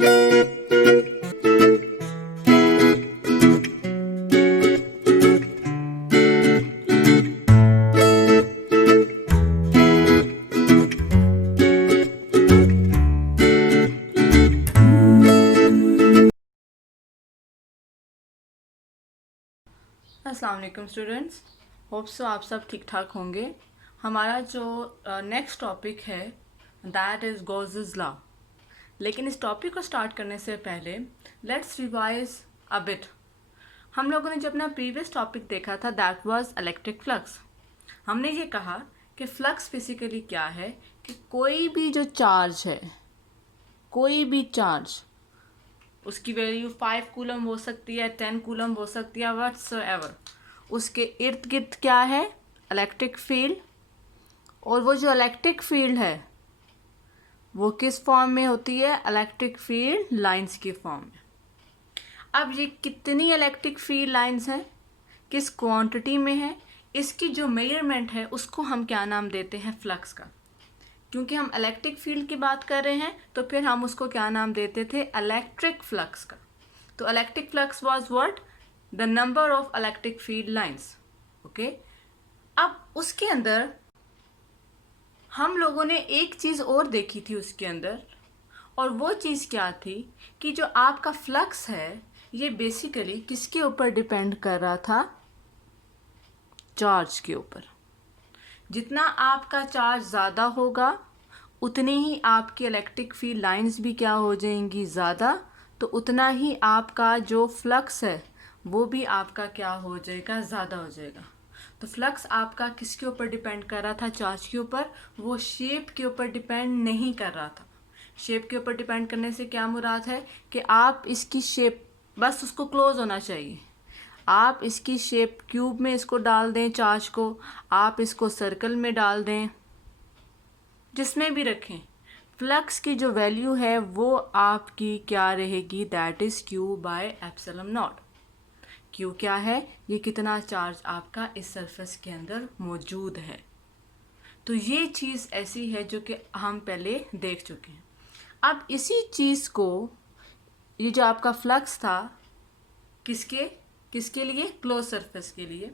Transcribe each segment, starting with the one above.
अस्सलाम वालेकुम students, hope so आप सब ठीक ठाक होंगे। हमारा जो नेक्स्ट टॉपिक है दैट इज़ गॉसेस लॉ। लेकिन इस टॉपिक को स्टार्ट करने से पहले लेट्स रिवाइज अ बिट। हम लोगों ने जो अपना प्रीवियस टॉपिक देखा था दैट वाज इलेक्ट्रिक फ्लक्स। हमने ये कहा कि फ्लक्स बेसिकली क्या है कि कोई भी जो चार्ज है, कोई भी चार्ज, उसकी वैल्यू 5 कूलम हो सकती है, 10 कूलम हो सकती है, व्हाट्सएवर, उसके इर्द गिर्द क्या है, इलेक्ट्रिक फील्ड। और वो जो इलेक्ट्रिक फील्ड है वो किस फॉर्म में होती है, इलेक्ट्रिक फील्ड लाइंस की फॉर्म में। अब ये कितनी इलेक्ट्रिक फील्ड लाइंस हैं, किस क्वांटिटी में है, इसकी जो मेजरमेंट है उसको हम क्या नाम देते हैं, फ्लक्स का। क्योंकि हम इलेक्ट्रिक फील्ड की बात कर रहे हैं तो फिर हम उसको क्या नाम देते थे, इलेक्ट्रिक फ्लक्स का। तो electric flux was what, the number of electric field lines. Okay, अब उसके अंदर हम लोगों ने एक चीज़ और देखी थी उसके अंदर, और वो चीज़ क्या थी कि जो आपका फ्लक्स है ये बेसिकली किसके ऊपर डिपेंड कर रहा था, चार्ज के ऊपर। जितना आपका चार्ज ज़्यादा होगा उतनी ही आपकी इलेक्ट्रिक फील्ड लाइंस भी क्या हो जाएंगी, ज़्यादा, तो उतना ही आपका जो फ्लक्स है वो भी आपका क्या हो जाएगा, ज़्यादा हो जाएगा। तो फ्लक्स आपका किसके ऊपर डिपेंड कर रहा था, चार्ज के ऊपर। वो शेप के ऊपर डिपेंड नहीं कर रहा था। शेप के ऊपर डिपेंड करने से क्या मुराद है कि आप इसकी शेप, बस उसको क्लोज होना चाहिए। आप इसकी शेप क्यूब में इसको डाल दें, चार्ज को, आप इसको सर्कल में डाल दें, जिसमें भी रखें, फ्लक्स की जो वैल्यू है वो आपकी क्या रहेगी, that is Q by epsilon not. Q क्या है, ये कितना चार्ज आपका इस सरफेस के अंदर मौजूद है। तो ये चीज़ ऐसी है जो कि हम पहले देख चुके हैं। अब इसी चीज़ को, ये जो आपका फ्लक्स था किसके किसके लिए, क्लोज सरफेस के लिए,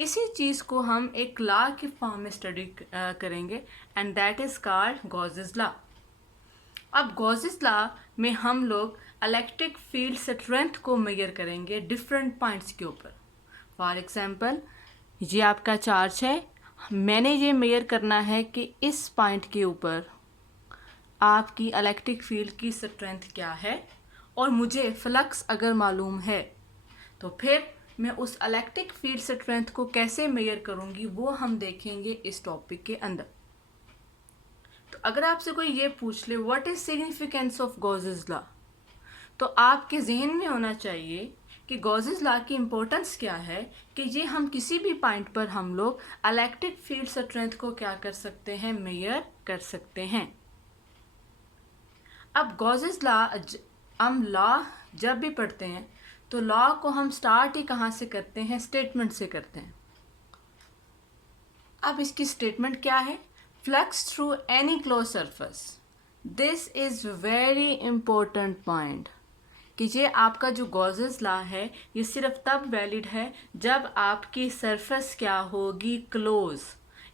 इसी चीज़ को हम एक लॉ की फॉर्म में स्टडी करेंगे and that is called Gauss's law. अब गॉसेस लॉ में हम लोग इलेक्ट्रिक फील्ड स्ट्रेंथ को मेजर करेंगे डिफरेंट पॉइंट्स के ऊपर। फॉर एग्जांपल, ये आपका चार्ज है, मैंने ये मेजर करना है कि इस पॉइंट के ऊपर आपकी इलेक्ट्रिक फील्ड की स्ट्रेंथ क्या है, और मुझे फ्लक्स अगर मालूम है तो फिर मैं उस इलेक्ट्रिक फील्ड स्ट्रेंथ को कैसे मेजर करूँगी वो हम देखेंगे इस टॉपिक के अंदर। तो अगर आपसे कोई ये पूछ ले what is significance of Gauss's law, तो आपके जहन में होना चाहिए कि गॉसेस लॉ की इम्पोर्टेंस क्या है, कि ये हम किसी भी पॉइंट पर हम लोग इलेक्ट्रिक फील्ड स्ट्रेंथ को क्या कर सकते हैं, मेजर कर सकते हैं। अब गॉसेस लॉ, हम लॉ जब भी पढ़ते हैं तो लॉ को हम स्टार्ट ही कहाँ से करते हैं, स्टेटमेंट से करते हैं। अब इसकी स्टेटमेंट क्या है, flux through any close surface. This is very important point कि ये आपका जो गॉसेस लॉ है ये सिर्फ तब वैलिड है जब आपकी सरफेस क्या होगी, close.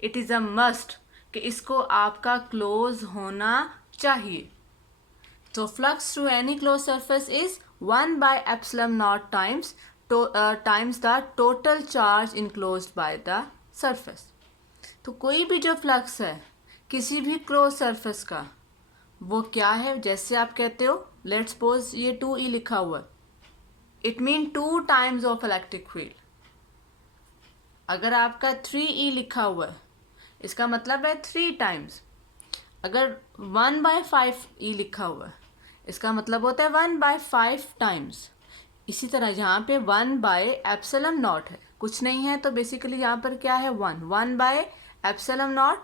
It is a must कि इसको आपका क्लोज होना चाहिए। तो flux through any close surface is 1 by epsilon naught times the total charge enclosed by the surface। तो कोई भी जो फ्लक्स है किसी भी क्लोज सरफेस का वो क्या है, जैसे आप कहते हो, लेट्स सपोज ये 2e लिखा हुआ है, it mean 2 times of electric field. अगर आपका 3e लिखा हुआ है इसका मतलब है 3 टाइम्स। अगर 1/5e लिखा हुआ है इसका मतलब होता है 1/5 टाइम्स। इसी तरह यहाँ पे 1/ε0 है, कुछ नहीं है, तो बेसिकली यहाँ पर क्या है, 1/ε0,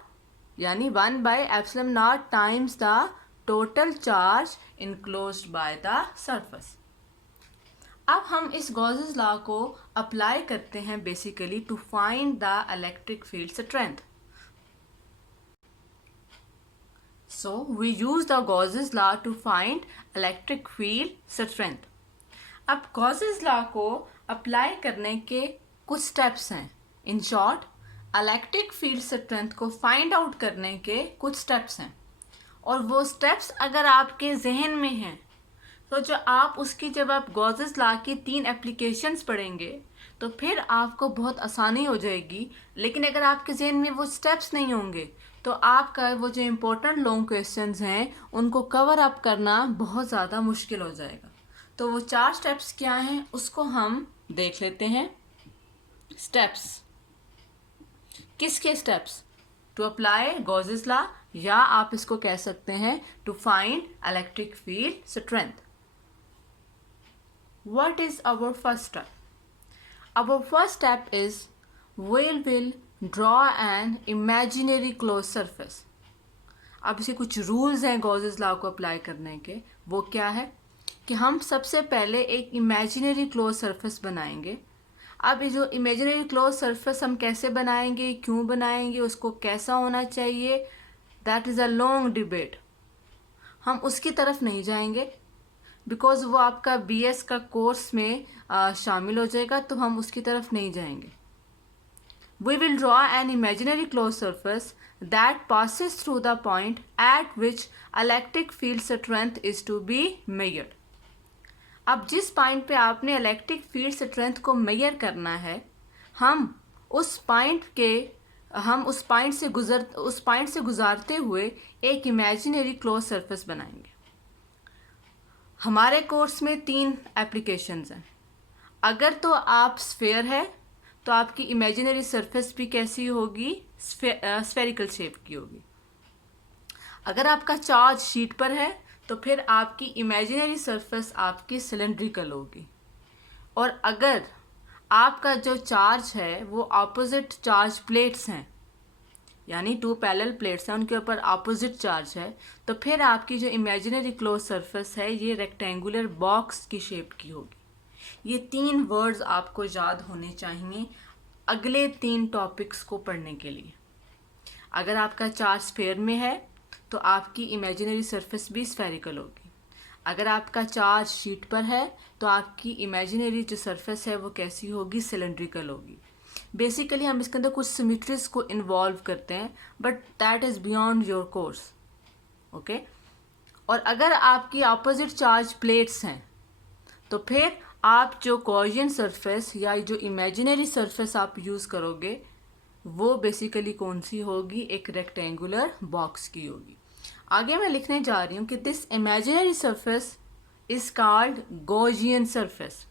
यानी 1/ε0 times the total charge enclosed by the surface. अब हम इस गॉसेस लॉ को अप्लाई करते हैं basically to find the electric field strength. So we use the Gauss's law to find electric field strength. अब गॉसेस लॉ को apply करने के कुछ स्टेप्स हैं. In short, electric field strength को फाइंड आउट करने के कुछ स्टेप्स हैं, और वो स्टेप्स अगर आपके जहन में हैं तो जब आप गॉसेस लॉ की 3 एप्लीकेशंस पढ़ेंगे तो फिर आपको बहुत आसानी हो जाएगी. लेकिन अगर आपके जहन में वो स्टेप्स नहीं होंगे तो आपका वो जो इम्पोर्टेंट लॉन्ग क्वेश्चंस हैं उनको कवर अप करना बहुत ज़्यादा मुश्किल हो जाएगा. तो वो 4 स्टेप्स क्या हैं उसको हम देख लेते हैं. स्टेप्स किसके steps? To apply Gauss's law, या आप इसको कह सकते हैं to find electric field strength. What is our first step? Our first step is we will draw an imaginary closed surface. अब इसे कुछ रूल्स हैं गॉसेस लॉ को अप्लाई करने के. वो क्या है कि हम सबसे पहले एक इमेजिनरी क्लोज सरफेस बनाएंगे. अब ये जो इमेजिनरी क्लोज सरफेस हम कैसे बनाएंगे, क्यों बनाएंगे, उसको कैसा होना चाहिए, that is a long debate. हम उसकी तरफ नहीं जाएंगे बिकॉज वो आपका BS का कोर्स में शामिल हो जाएगा, तो हम उसकी तरफ नहीं जाएंगे. We will draw an imaginary closed surface that passes through the point at which electric field strength is to be measured. अब जिस पॉइंट पे आपने इलेक्ट्रिक फील्ड स्ट्रेंथ को मेजर करना है, हम उस पॉइंट से गुजारते हुए एक इमेजिनरी क्लोज सरफेस बनाएंगे. हमारे कोर्स में 3 एप्लीकेशंस हैं. अगर तो आप स्फेयर है तो आपकी इमेजिनरी सरफेस भी कैसी होगी, स्फेरिकल शेप की होगी. अगर आपका चार्ज शीट पर है तो फिर आपकी इमेजिनरी सरफेस आपकी सिलेंड्रिकल होगी. और अगर आपका जो चार्ज है वो ऑपोजिट चार्ज प्लेट्स हैं, यानी 2 पैरेलल प्लेट्स हैं, उनके ऊपर ऑपोजिट चार्ज है, तो फिर आपकी जो इमेजिनरी क्लोज सरफेस है ये रेक्टेंगुलर बॉक्स की शेप की होगी. ये 3 वर्ड्स आपको याद होने चाहिए अगले 3 टॉपिक्स को पढ़ने के लिए. अगर आपका चार्ज स्फेयर में है तो आपकी इमेजिनरी सरफेस भी स्फेरिकल होगी. अगर आपका चार्ज शीट पर है तो आपकी इमेजिनरी जो सरफेस है वो कैसी होगी, सिलेंड्रिकल होगी. बेसिकली हम इसके अंदर कुछ सिमेट्रीज को इन्वॉल्व करते हैं, but that is beyond your course. Okay. और अगर आपकी अपोजिट चार्ज प्लेट्स हैं तो फिर आप जो गॉसियन सरफेस या जो इमेजिनरी सरफेस आप यूज़ करोगे वो बेसिकली कौन सी होगी, एक रेक्टेंगुलर बॉक्स की होगी. आगे मैं लिखने जा रही हूँ कि this imaginary surface is called Gaussian surface.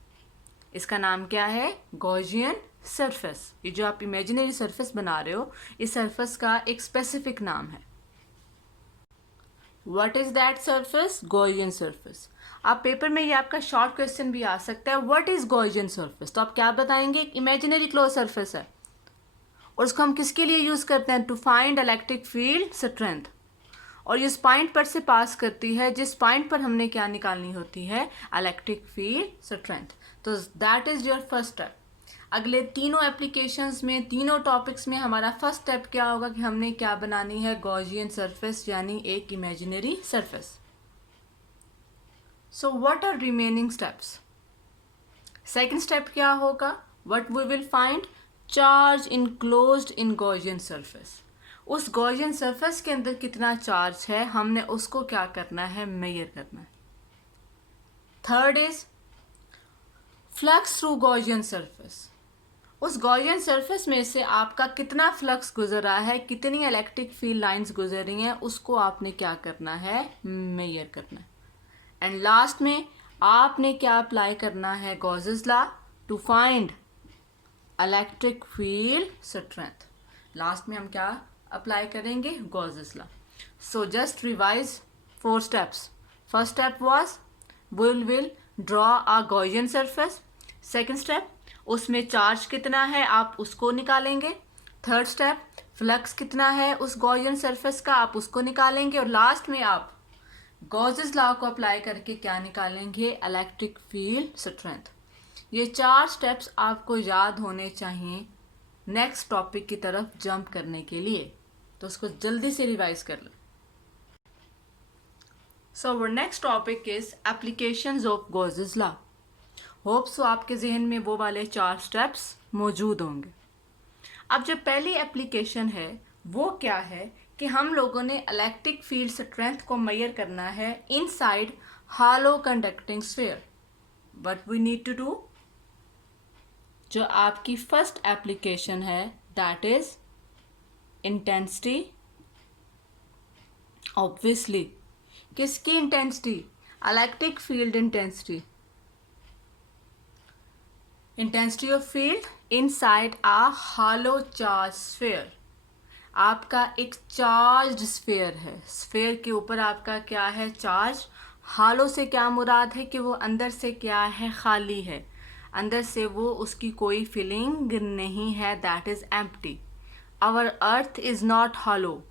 इसका नाम क्या है, गॉसियन सरफेस. ये जो आप इमेजिनरी सरफेस बना रहे हो इस सरफेस का एक स्पेसिफिक नाम है. What is that surface, Gaussian surface. आप पेपर में ये आपका शॉर्ट क्वेश्चन भी आ सकता है, व्हाट इज़ गॉसियन सरफेस. तो आप क्या बताएंगे, एक इमेजिनरी क्लोज सरफेस है और उसको हम किसके लिए यूज़ करते हैं, to find electric field strength. और इस पॉइंट पर से पास करती है जिस पॉइंट पर हमने क्या निकालनी होती है, इलेक्ट्रिक फील्ड स्ट्रेंथ. तो that is your first step. अगले तीनों एप्लीकेशंस में, तीनों टॉपिक्स में हमारा फर्स्ट स्टेप क्या होगा कि हमने क्या बनानी है, गॉसियन सरफेस, यानी एक imaginary surface. So what are remaining steps. Second step क्या होगा, what we will find, charge enclosed in Gaussian surface. उस गॉसियन सरफेस के अंदर कितना चार्ज है हमने उसको क्या करना है, मेजर करना है. Third is flux through Gaussian surface. उस गॉसियन सरफेस में से आपका कितना फ्लक्स गुजर रहा है, कितनी इलेक्ट्रिक फील्ड लाइंस गुजर रही हैं, उसको आपने क्या करना है, मेजर करना है. एंड लास्ट में आपने क्या अप्लाई करना है, Gauss's law, to find electric field strength. Last में हम क्या अप्लाई करेंगे, Gauss's law. So just revise 4 steps. First step was we will draw a Gaussian surface. Second step, उसमें चार्ज कितना है आप उसको निकालेंगे. थर्ड स्टेप, फ्लक्स कितना है उस गॉसियन सरफेस का आप उसको निकालेंगे. और लास्ट में आप गॉसेस लॉ को अप्लाई करके क्या निकालेंगे, इलेक्ट्रिक फील्ड स्ट्रेंथ. ये 4 स्टेप्स आपको याद होने चाहिए नेक्स्ट टॉपिक की तरफ जंप करने के लिए. तो उसको जल्दी से रिवाइज कर लें. So our next topic is applications of Gauss's law. Hope so आपके जहन में वो वाले 4 स्टेप्स मौजूद होंगे. अब जो पहली एप्लीकेशन है वो क्या है कि हम लोगों ने इलेक्ट्रिक फील्ड स्ट्रेंथ को मेजर करना है inside hollow conducting sphere. What we need to do, जो आपकी फर्स्ट एप्लीकेशन है दैट इज इंटेंसिटी. ऑब्वियसली किसकी intensity? Electric field intensity. Intensity of field inside a hollow charge sphere. आपका एक charge sphere है, स्फीयर के ऊपर आपका क्या है? चार्ज. हॉलो से क्या मुराद है कि वो अंदर से क्या है? खाली है. अंदर से वो उसकी कोई फीलिंग नहीं है, that is empty. Our earth is not hollow,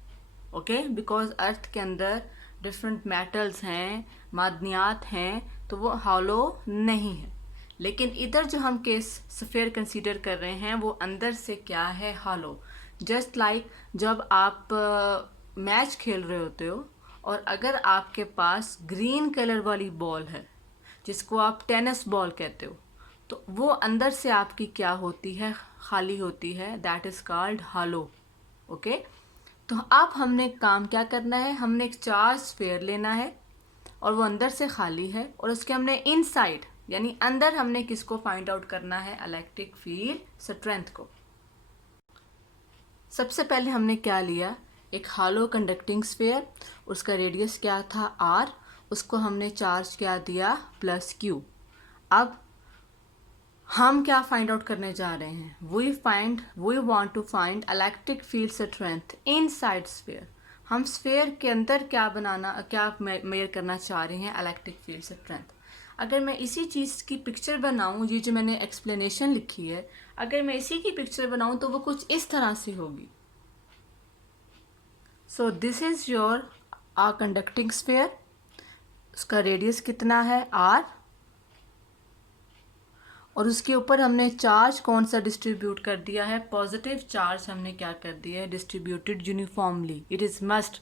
okay, because earth के अंदर डिफरेंट मेटल्स हैं, मादनियात हैं, तो वो हॉलो नहीं है. लेकिन इधर जो हम केस स्फीयर कंसीडर कर रहे हैं वो अंदर से क्या है? हॉलो. जस्ट लाइक जब आप मैच खेल रहे होते हो और अगर आपके पास ग्रीन कलर वाली बॉल है जिसको आप टेनिस बॉल कहते हो, तो वो अंदर से आपकी क्या होती है? खाली होती है, that is called hollow. Okay, तो अब हमने काम क्या करना है? हमने एक चार्ज स्फीयर लेना है और वो अंदर से खाली है और उसके हमने इनसाइड यानी अंदर हमने किसको फाइंड आउट करना है? इलेक्ट्रिक फील्ड स्ट्रेंथ को. सबसे पहले हमने क्या लिया? एक हॉलो कंडक्टिंग स्फीयर, उसका रेडियस क्या था? r. उसको हमने चार्ज क्या दिया? +q. अब हम क्या फाइंड आउट करने जा रहे हैं? We want to find electric field strength inside sphere. हम स्फीयर के अंदर क्या मेजर करना चाह रहे हैं? Electric field strength. अगर मैं इसी चीज़ की पिक्चर बनाऊं, ये जो मैंने एक्सप्लेनेशन लिखी है, अगर मैं इसी की पिक्चर बनाऊं तो वो कुछ इस तरह से होगी. So this is your conducting sphere. उसका रेडियस कितना है? r. और उसके ऊपर हमने चार्ज कौन सा डिस्ट्रीब्यूट कर दिया है? पॉजिटिव चार्ज हमने क्या कर दिया है? Distributed uniformly. It is must.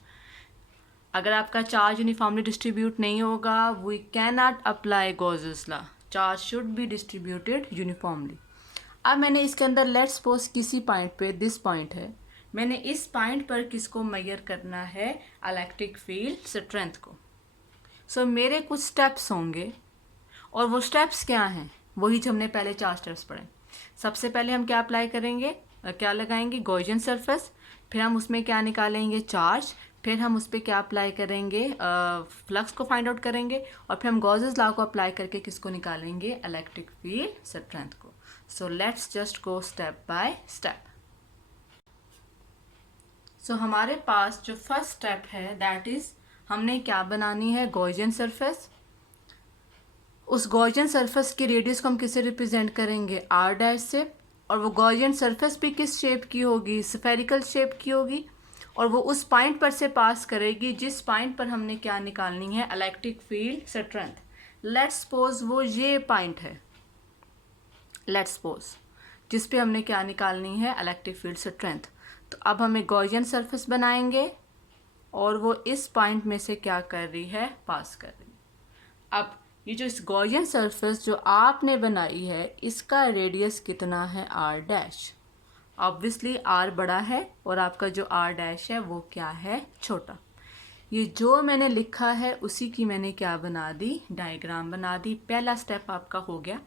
अगर आपका चार्ज यूनिफॉर्मली डिस्ट्रीब्यूट नहीं होगा, we can not apply Gauss's law. Charge should be distributed uniformly. अब मैंने इसके अंदर लेट्स सपोज किसी पॉइंट पे, दिस पॉइंट है, मैंने इस पॉइंट पर किसको मेजर करना है? इलेक्ट्रिक फील्ड स्ट्रेंथ को. सो मेरे कुछ स्टेप्स होंगे और वो स्टेप्स क्या हैं? वही जो हमने पहले 4 स्टेप्स पढ़े. सबसे पहले हम क्या अप्लाई करेंगे? क्या लगाएंगे? Gaussian surface. फिर हम उसमें क्या निकालेंगे? चार्ज. फिर हम उस पर क्या अप्लाई करेंगे? फ्लक्स को फाइंड आउट करेंगे और फिर हम गॉसेस लॉ को अप्लाई करके किसको निकालेंगे? इलेक्ट्रिक फील्ड स्ट्रेंथ को. So let's just go step by step. So हमारे पास जो फर्स्ट स्टेप है दैट इज़ हमने क्या बनानी है? Gaussian surface. उस गॉसियन सरफेस की रेडियस को हम किससे रिप्रेजेंट करेंगे? r' से. और वो गॉसियन सरफेस भी किस शेप की होगी? स्फेरिकल शेप की होगी. और वो उस पॉइंट पर से पास करेगी जिस पॉइंट पर हमने क्या निकालनी है? Electric field strength. Let's suppose वो ये पॉइंट है, लेट्स सपोज, जिस पे हमने क्या निकालनी है? Electric field strength. तो अब हमें गॉसियन सरफेस बनाएंगे और वो इस पॉइंट में से क्या कर रही है? पास कर रही है. अब ये जो इस गॉसियन सरफेस जो आपने बनाई है इसका रेडियस कितना है? r'. ऑब्वियसली r बड़ा है और आपका जो r' है वो क्या है? छोटा. ये जो मैंने लिखा है उसी की मैंने क्या बना दी? डायग्राम बना दी. पहला स्टेप आपका हो गया,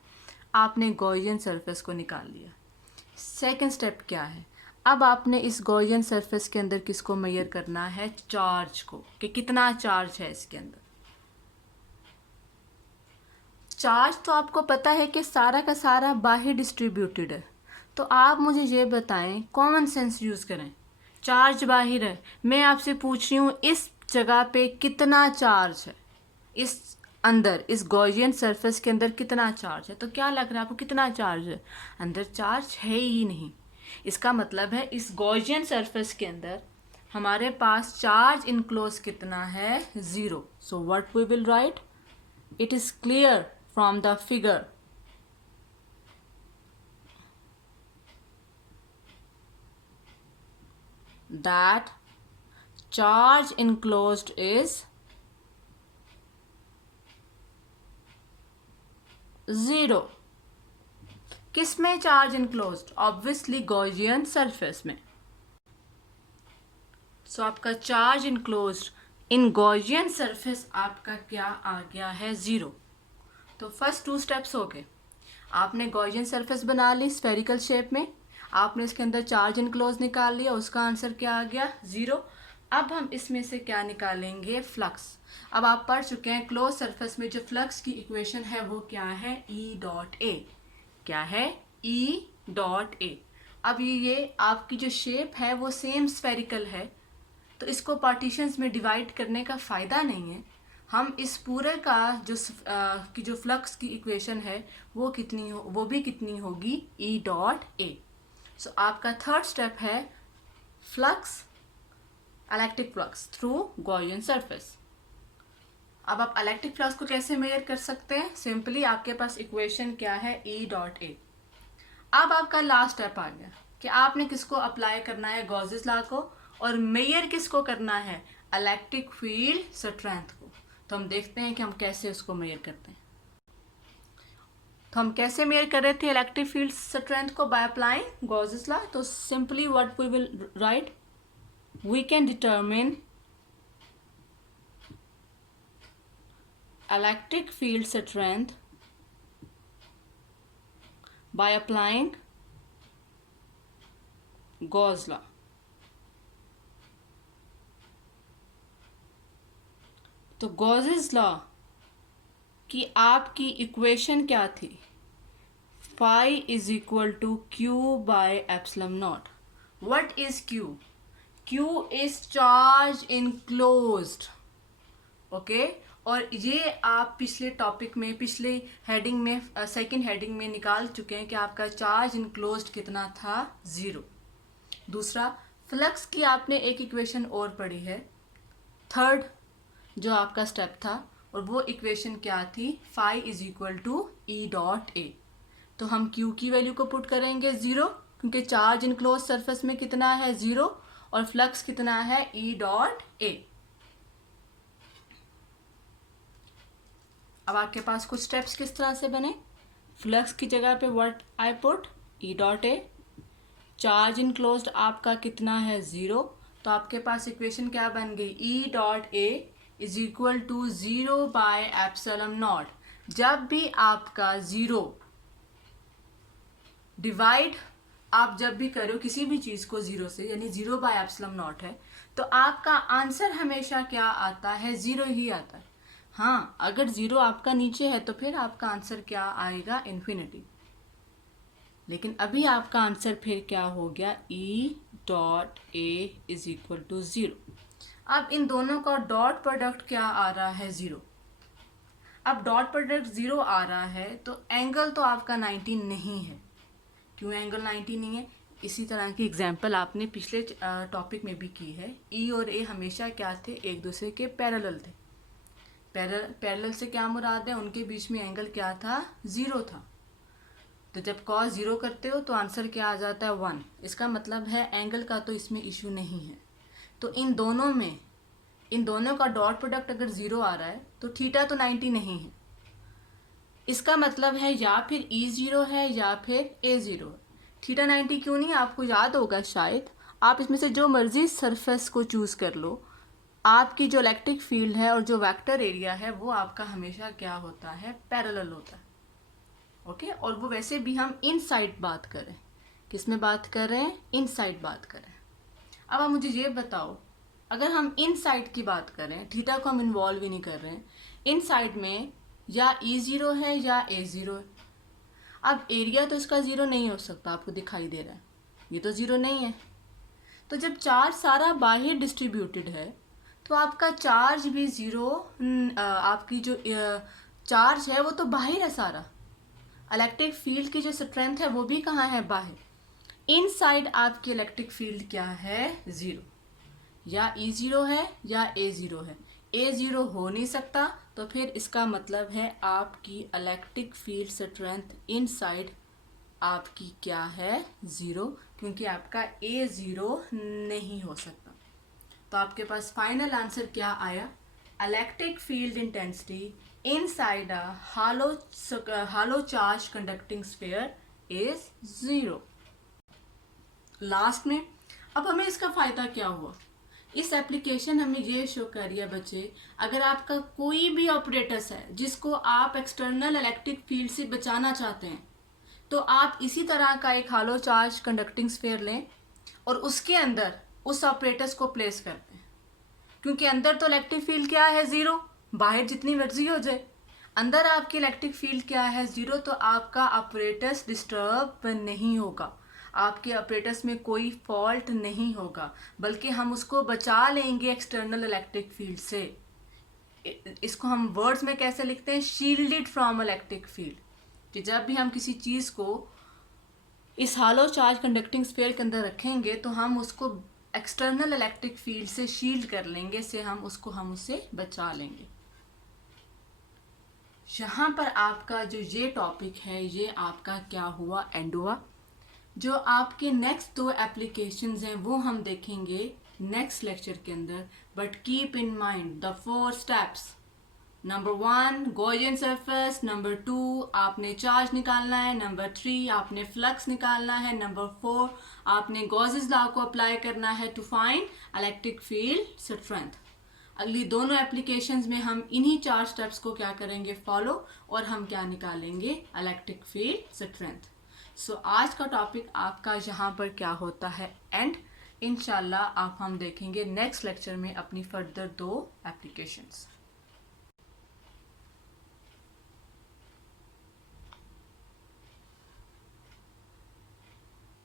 आपने गॉसियन सरफेस को निकाल लिया. सेकंड स्टेप क्या है? अब आपने इस गॉसियन सरफेस के अंदर किसको मेजर करना है? चार्ज को, कि कितना चार्ज है इसके अंदर. चार्ज तो आपको पता है कि सारा का सारा बाहर डिस्ट्रीब्यूटेड है. तो आप मुझे ये बताएं, कॉमन सेंस यूज़ करें. चार्ज बाहर है, मैं आपसे पूछ रही हूँ इस जगह पे कितना चार्ज है? इस अंदर, इस गॉसियन सरफेस के अंदर कितना चार्ज है? तो क्या लग रहा है आपको? कितना चार्ज है? अंदर चार्ज है ही नहीं. इसका मतलब है इस गॉसियन सरफेस के अंदर हमारे पास चार्ज इनक्लोज कितना है? 0. So what we will write? It is clear from the figure that charge enclosed is 0। किस में charge enclosed? Obviously Gaussian surface में। सो आपका charge enclosed in Gaussian surface आपका क्या आ गया है? 0। तो फर्स्ट 2 स्टेप्स हो गए। आपने गॉसियन सरफेस बना ली स्फेरिकल शेप में, आपने इसके अंदर चार्ज इनक्लोज निकाल लिया, उसका आंसर क्या आ गया? 0। अब हम इसमें से क्या निकालेंगे? फ्लक्स। अब आप पढ़ चुके हैं क्लोज सरफेस में जो फ्लक्स की इक्वेशन है वो क्या है? ई डॉट ए। क्या है? ई डॉट ए। अब ये आपकी जो शेप है वो सेम स्फेरिकल है, तो इसको पार्टीशंस में डिवाइड करने का फ़ायदा नहीं है। हम इस पूरे का जो फ्लक्स की इक्वेशन है वो भी कितनी होगी? ई डॉट ए। सो आपका थर्ड स्टेप है flux, electric flux through Gaussian surface. अब आप इलेक्ट्रिक फ्लक्स को कैसे मेजर कर सकते हैं? सिंपली आपके पास इक्वेशन क्या है? ई डॉट ए। अब आपका लास्ट स्टेप आ गया कि आपने किसको अप्लाई करना है? गॉसेस लॉ को। और मेजर किसको करना है? इलेक्ट्रिक फील्ड स्ट्रेंथ को। तो हम देखते हैं कि हम कैसे उसको मेजर करते हैं। तो हम कैसे मेजर कर रहे थे इलेक्ट्रिक फील्ड स्ट्रेंथ को? By applying Gauss's law. तो simply what we will write, we can determine electric field strength by applying Gauss law. तो गॉसेस लॉ की आपकी इक्वेशन क्या थी? Phi is equal to Q by epsilon naught. What is Q? Q is charge enclosed. Okay, और ये आप पिछले topic में, पिछले हेडिंग में, सेकंड हेडिंग में निकाल चुके हैं कि आपका चार्ज इनक्लोज्ड कितना था? 0। दूसरा, फ्लक्स की आपने एक इक्वेशन और पढ़ी है, थर्ड जो आपका स्टेप था, और वो इक्वेशन क्या थी? Phi is equal to E dot A. तो हम क्यू की वैल्यू को पुट करेंगे 0, क्योंकि चार्ज इनक्लोज सरफेस में कितना है? 0, और फ्लक्स कितना है? ई डॉट ए। अब आपके पास कुछ स्टेप्स किस तरह से बने? फ्लक्स की जगह पे what I put? E dot A. Charge enclosed आपका कितना है? 0। तो आपके पास इक्वेशन क्या बन गई? E dot A is equal to 0 by epsilon naught. जब भी आपका 0 डिवाइड आप जब भी करो किसी भी चीज़ को 0 से, यानी 0 बाय एप्सिलॉन नॉट है, तो आपका आंसर हमेशा क्या आता है? 0 ही आता है। हाँ, अगर 0 आपका नीचे है तो फिर आपका आंसर क्या आएगा? इन्फिनिटी। लेकिन अभी आपका आंसर फिर क्या हो गया? E dot A is equal to 0। अब इन दोनों का डॉट प्रोडक्ट क्या आ रहा है? 0। अब डॉट प्रोडक्ट 0 आ रहा है तो एंगल तो आपका 90 नहीं है। क्यों एंगल 90 नहीं है? इसी तरह की एग्जाम्पल आपने पिछले टॉपिक में भी की है। ई और ए हमेशा क्या थे? एक दूसरे के पैरेलल थे। पैरेलल से क्या मुराद है? उनके बीच में एंगल क्या था? 0 था। तो जब कॉस 0 करते हो तो आंसर क्या आ जाता है? 1। इसका मतलब है एंगल का तो इसमें इशू नहीं है। तो इन दोनों का डॉट प्रोडक्ट अगर 0 आ रहा है तो थीटा तो 90 नहीं है। इसका मतलब है या फिर ई 0 है या फिर ए 0 है। थीटा 90 क्यों नहीं? आपको याद होगा शायद, आप इसमें से जो मर्जी सरफेस को चूज़ कर लो, आपकी जो इलेक्ट्रिक फील्ड है और जो वेक्टर एरिया है वो आपका हमेशा क्या होता है? पैरेलल होता है। ओके, और वो वैसे भी हम इनसाइड बात करें, किस में बात कर रहे हैं? इनसाइड बात करें। अब आप मुझे ये बताओ, अगर हम इनसाइड की बात करें, थीटा को हम इन्वॉल्व ही नहीं कर रहे हैं, इनसाइड में या ई 0 है या ए 0 है। अब एरिया तो इसका 0 नहीं हो सकता, आपको दिखाई दे रहा है, ये तो 0 नहीं है। तो जब चार्ज सारा बाहर डिस्ट्रीब्यूटेड है तो आपका चार्ज भी 0, आपकी जो चार्ज है वो तो बाहर है सारा। इलेक्ट्रिक फील्ड की जो स्ट्रेंथ है वो भी कहाँ है? बाहर। इनसाइड आपकी इलेक्ट्रिक फील्ड क्या है? 0। या ई 0 है या ए 0 है। ए 0 हो नहीं सकता, तो फिर इसका मतलब है आपकी इलेक्ट्रिक फील्ड स्ट्रेंथ इनसाइड आपकी क्या है? 0, क्योंकि आपका ए 0 नहीं हो सकता। तो आपके पास फाइनल आंसर क्या आया? Electric field intensity inside a hollow charge conducting sphere is 0। Last में अब हमें इसका फ़ायदा क्या हुआ? इस एप्लीकेशन हमें ये शो कर रही है बच्चे, अगर आपका कोई भी ऑपरेटर्स है जिसको आप एक्सटर्नल इलेक्ट्रिक फील्ड से बचाना चाहते हैं, तो आप इसी तरह का एक हालो चार्ज कंडक्टिंग स्फीयर लें और उसके अंदर उस ऑपरेटर्स को प्लेस करते हैं। क्योंकि अंदर तो इलेक्ट्रिक फील्ड क्या है? 0। बाहर जितनी मर्जी हो जाए, अंदर आपकी इलेक्ट्रिक फील्ड क्या है? 0। तो आपका ऑपरेटर्स डिस्टर्ब नहीं होगा, आपके ऑपरेटर्स में कोई फॉल्ट नहीं होगा, बल्कि हम उसको बचा लेंगे एक्सटर्नल इलेक्ट्रिक फील्ड से। इसको हम वर्ड्स में कैसे लिखते हैं? Shielded from electric field. कि जब भी हम किसी चीज़ को इस हालो चार्ज कंडक्टिंग स्फीयर के अंदर रखेंगे तो हम उसको एक्सटर्नल इलेक्ट्रिक फील्ड से शील्ड कर लेंगे, से हम उससे बचा लेंगे। यहाँ पर आपका जो ये टॉपिक है ये आपका क्या हुआ? एंड हुआ। जो आपके नेक्स्ट 2 एप्लीकेशंस हैं वो हम देखेंगे नेक्स्ट लेक्चर के अंदर। But keep in mind the 4 steps. Number 1 Gaussian surface, number 2 आपने चार्ज निकालना है, नंबर 3 आपने फ्लक्स निकालना है, नंबर 4 आपने गॉसेस लॉ को अप्लाई करना है to find electric field strength. अगली दोनों एप्लीकेशंस में हम इन्हीं 4 स्टेप्स को क्या करेंगे? फॉलो, और हम क्या निकालेंगे? Electric field strength. सो आज का टॉपिक आपका यहाँ पर क्या होता है? एंड इंशाल्लाह आप हम देखेंगे नेक्स्ट लेक्चर में अपनी फर्दर 2 एप्लीकेशंस।